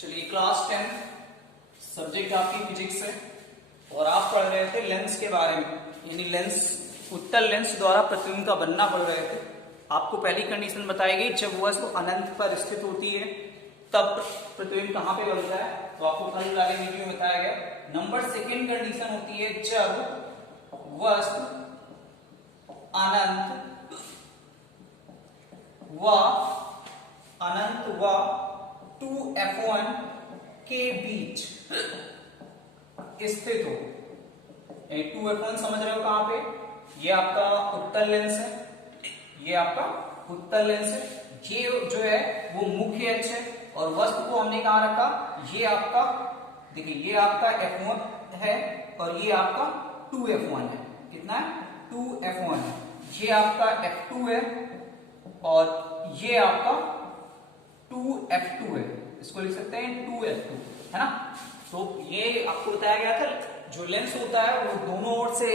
चलिए class 10 subject आपकी physics है और आप पढ़ रहे थे लेंस के बारे में, यानी लेंस उत्तल लेंस द्वारा प्रतिबिंब का बनना पढ़ रहे थे। आपको पहली कंडीशन बताई गई जब वस्तु अनंत पर स्थित होती है तब प्रतिबिंब कहाँ पे बनता है, तो आपको कल वाले वीडियो में बताया गया। नंबर सेकेंड कंडीशन होती है जब वस्तु अनंत व 2F1 के बीच स्थित हो। 2F1 समझ रहे हो कहां पे, ये आपका उत्तल लेंस है, ये आपका उत्तल लेंस है, ये जो है वो मुख्य अक्ष है और वस्तु को हमने कहां रखा, ये आपका देखिए ये आपका F1 है और ये आपका 2F1 है। कितना है 2F1 है, ये आपका F2 है और ये आपका 2F2 है, इसको लिख सकते हैं 2F2 है ना। तो ये आपको बताया गया था जो लेंस होता है वो दोनों ओर से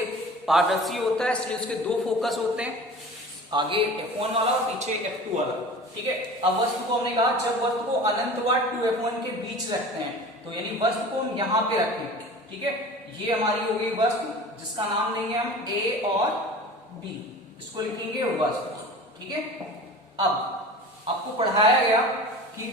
पारदर्शी होता है, इसलिए उसके दो फोकस होते हैं, आगे F1 वाला और पीछे F2 वाला। ठीक है, अब वस्तु को हमने कहा जब वस्तु को अनंत व 2F1 के बीच रखते हैं, तो यानी वस्तु को हम यहाँ पे रखें। ठीक है, ये हमारी हो गई वस्तु जिसका नाम देंगे हम A और B, इसको लिखेंगे वस्तु। ठीक है, अब आपको पढ़ाया गया कि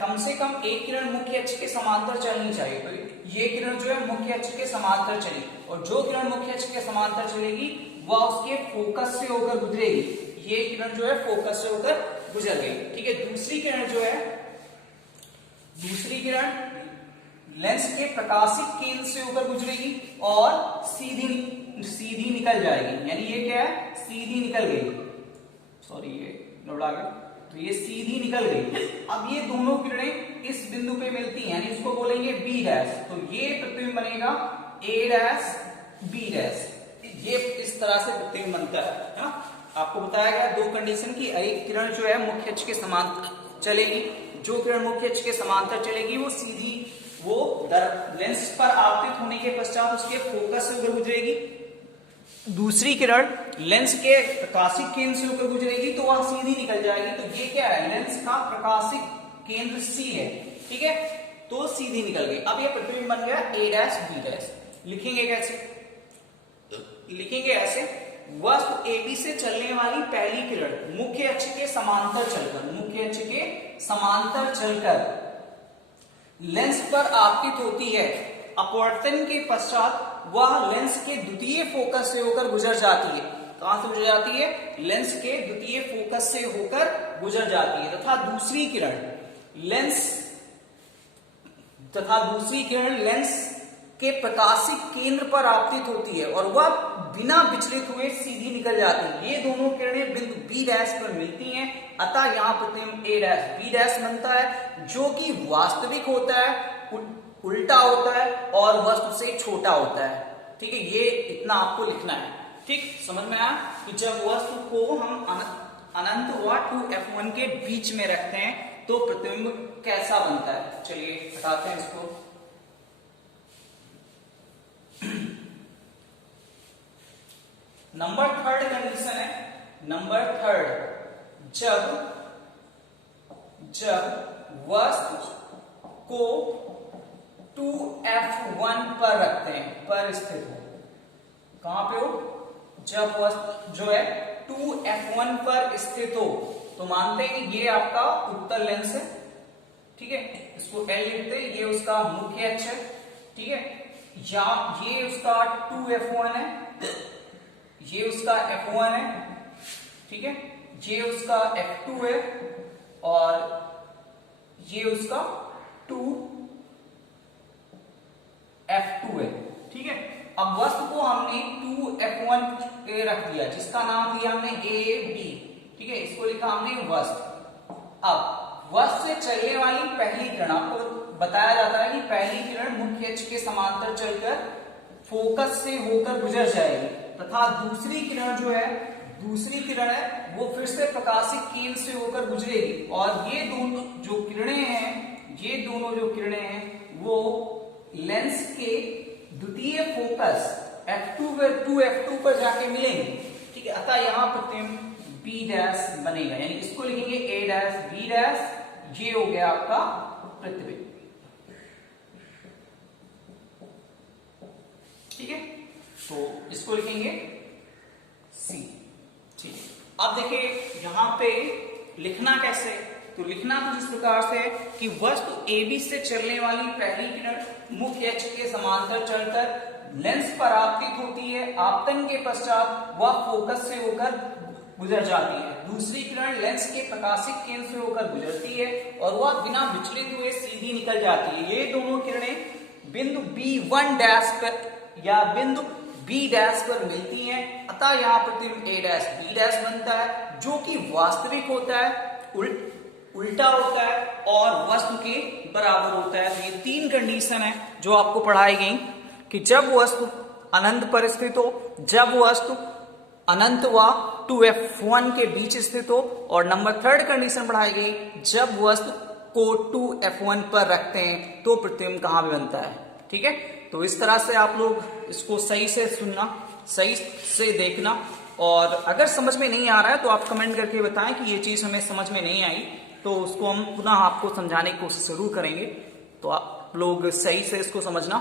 कम से कम एक किरण मुख्य अक्ष के समांतर चलनी चाहिए, तो ये किरण जो है मुख्य अक्ष के समांतर चली और जो किरण मुख्य अक्ष के समांतर चलेगी वह उसके फोकस से होकर गुजरेगी। ये किरण जो है फोकस से होकर गुजर गई। ठीक है, दूसरी किरण जो है, दूसरी किरण लेंस के प्रकाशिक केंद्र से होकर गुजरेगी और सीधी निकल जाएगी, यानी ये क्या है सीधी निकल गई, सॉरी ये लोड आ गया, तो ये सीधी निकल गई। अब ये दोनों किरणें इस बिंदु पे मिलती हैं, यानी इसको बोलेंगे B डैश, तो ये प्रतिबिंब बनेगा A डैश B डैश, ये इस तरह से प्रतिबिंब बनता है ना। आपको बताया गया दो कंडीशन की, एक किरण जो है मुख्य अक्ष के समांतर चलेगी, जो किरण मुख्य अक्ष के समांतर चलेगी वो सीधी लेंस पर आपतित होने के पश्चात उसके फोकस से होकर गुजरेगी। दूसरी किरण लेंस के प्रकाशिक केंद्र से होकर गुजरेगी तो वह सीधी निकल जाएगी। तो ये क्या है, लेंस का प्रकाशिक केंद्र C है। ठीक है, तो सीधी निकल गई। अब ये प्रतिबिंब बन गया A डैश B डैश। लिखेंगे कैसे, लिखेंगे ऐसे, वस्तु AB से चलने वाली पहली किरण मुख्य अक्ष के समांतर चलकर, मुख्य अक्ष के समांतर चलकर लेंस पर आपतित होती है। अपवर्तन के पश्चात वह लेंस के द्वितीय फोकस से होकर गुजर जाती है। कहां से गुजर जाती है, लेंस के द्वितीय फोकस से होकर गुजर जाती है, तथा दूसरी किरण लेंस के प्रकाशिक केंद्र पर आपतित होती है और वह बिना विचलित हुए सीधी निकल जाती है। ये दोनों किरणें बिंदु B डैश पर मिलती हैं, अतः यहाँ प्रतिबिंब A डैश B डैश बनता है, जो कि वास्तविक होता है, उल्टा होता है और वस्तु से छोटा होता है। ठीक है, ये इतना आपको लिखना है। ठीक, समझ में आया कि जब वस्तु को हम अनंत व 2F1 के बीच में रखते हैं तो प्रतिबिंब कैसा बनता है। चलिए हटाते हैं इसको। नंबर थर्ड कंडीशन है, नंबर थर्ड, जब वस्तु को 2F1 पर रखते हैं, पर स्थित हो, कहां पे हो, जब वस्तु जो है 2F1 पर स्थित हो, तो मानते हैं कि ये आपका उत्तल लेंस है। ठीक है, इसको L लिखते हैं, ये उसका मुख्य अक्ष है। ठीक है, या ये उसका 2F1 है, ये उसका F1 है। ठीक है, ये उसका F2 है और ये उसका 2F2 है। ठीक है, अब वस्तु को हमने 2F1 पे रख दिया, जिसका नाम दिया हमने AB। ठीक है, इसको लिखा हमने वस्तु। अब वस्तु से चलने वाली पहली किरण, आपको बताया जाता है कि पहली किरण मुख्य अक्ष के समांतर चलकर फोकस से होकर गुजर जाएगी, तथा दूसरी किरण जो है, दूसरी किरण है वो फिर से प्रकाशिक केंद्र से होकर गुजरेगी और ये दोनों जो किरणें हैं, ये दोनों जो किरणें हैं वो लेंस के द्वितीय फोकस F2 पर जाके मिलेंगे। ठीक है, अतः यहाँ प्रतिबिंब B डैश बनेगा, यानी इसको लिखेंगे A डैश B डैश, ये हो गया आपका प्रतिबिंब। ठीक है, तो इसको लिखेंगे सी। ठीक है, अब देखिए यहां पे लिखना कैसे, तो लिखना कुछ इस प्रकार से है कि वस्तु AB से चलने वाली पहली किरण मुख्य अक्ष के समांतर चलकर लेंस पर आपतित होती है। आपतन के पश्चात वह फोकस से होकर गुजर जाती है। दूसरी किरण लेंस के प्रकाशिक केंद्र से होकर गुजरती है और वह बिना विचलित हुए सीधी निकल जाती है। ये दोनों किरणें बिंदु B1 डैश पर या बिंदु B डैश पर मिलती हैं, अतः यहाँ प्रतिबिंब A डैश B डैश बनता है, जो कि वास्तविक होता है, उल्टा होता है और वस्तु के बराबर होता है। तो ये तीन कंडीशन है जो आपको पढ़ाई गई कि जब वस्तु अनंत पर स्थित हो, जब वस्तु अनंत व 2F1 के बीच स्थित हो, और नंबर थर्ड कंडीशन पढ़ाई गई जब वस्तु को 2F1 पर रखते हैं तो प्रतिबिंब कहां भी बनता है। ठीक है, तो इस तरह से आप लोग इसको सही से सुनना, सही से देखना, और अगर समझ में नहीं आ रहा है तो आप कमेंट करके बताएं कि ये चीज हमें समझ में नहीं आई, तो उसको हम पुनः आपको समझाने की कोशिश जरूर करेंगे। तो आप लोग सही से इसको समझना।